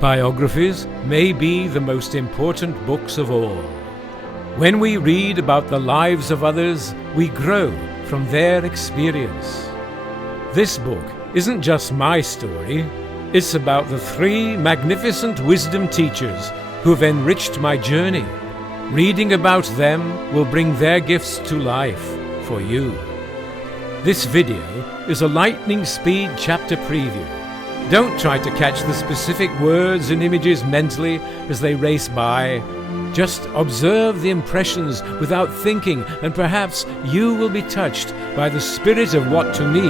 Biographies may be the most important books of all. When we read about the lives of others, we grow from their experience. This book isn't just my story, it's about the 3 magnificent wisdom teachers who've enriched my journey. Reading about them will bring their gifts to life for you. This video is a lightning speed chapter preview. Don't try to catch the specific words and images mentally as they race by. Just observe the impressions without thinking, and perhaps you will be touched by the spirit of what to me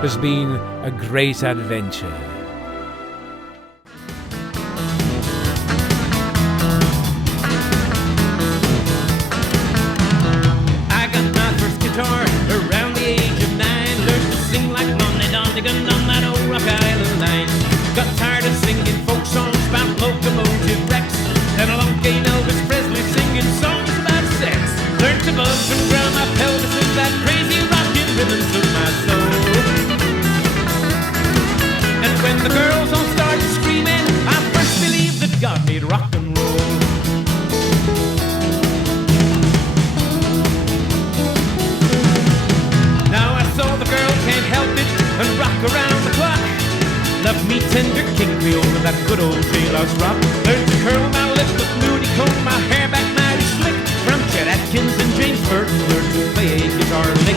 has been a great adventure. I got my first guitar around the age of 9. Learned to sing like Monday Dondigan on that old Rock Island line. Got tired of singing folk songs about locomotive wrecks. Then along came Elvis Presley singing songs about sex. Learned to bump and ground my pelvis as that crazy rockin' rhythm took my soul. And when the girls all started screaming, I first believed that God made rock and roll. Now I saw the girl can't help it and rock around the clock. Love me tender King Creole with that good old jailhouse rock. Learned to curl my lip with Moody comb, my hair back mighty slick. From Chet Atkins and James Burton, learned to play a guitar lick.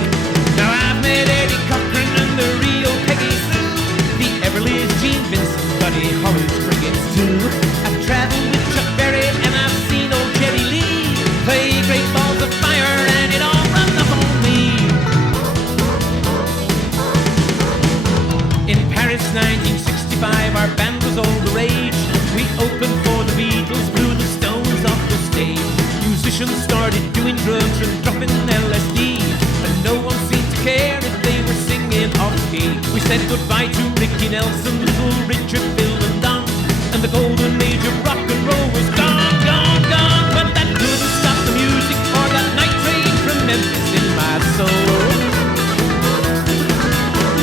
Now I've met Eddie Cochran and the real Peggy Sue, the Everly's, Gene Vincent, Buddy Holly's Crickets too. I've traveled with Chuck Berry and I've seen old Jerry Lee play great balls of fire, and it all runs up on me. In Paris 1965, our band was all the rage. We opened for the Beatles, blew the Stones off the stage. Musicians started doing drugs and dropping LSD, and no one seemed to care if they were singing off key. We said goodbye to Ricky Nelson, Little Richard, Bill and Don, and the golden age of rock and roll was gone, gone, gone. But that couldn't stop the music or that night train from Memphis in my soul.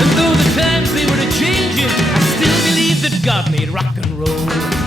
And though the times they were a-changing, I still believe that God made rock and roll.